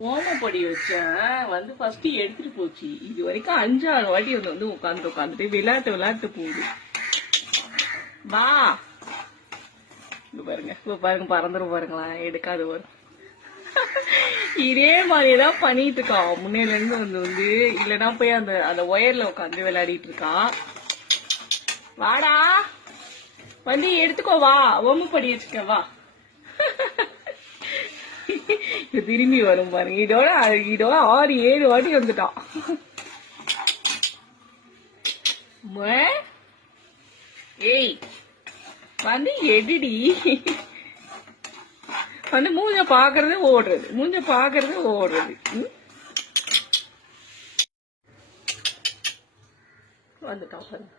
ஓமப்பொடி வச்சேன் ஃபர்ஸ்ட் எடுத்துட்டு போச்சு. இது வரைக்கும் 5-6 வாட்டி உட்காந்துட்டு விளையாட்டு போகுது. வா பாருங்க பறந்துரும் பாருங்களா, எடுக்காது வரும். இதே மாதிரிதான் பண்ணிட்டு இருக்கான் முன்னையில இருந்து இல்லன்னா போய் அந்த ஒயர்ல உட்காந்து விளையாடிட்டு இருக்கான். வாடா எடுத்துக்கோ, வா ஓமப்பொடி வச்சுக்க வா. திரும்பி வரும் பாருங்க. இதோட 6-7 வாட்டி வந்துட்டான். ஏய் எடுடி. மூஞ்ச பாக்குறது ஓடுறது. வந்துட்டான் பாருங்க.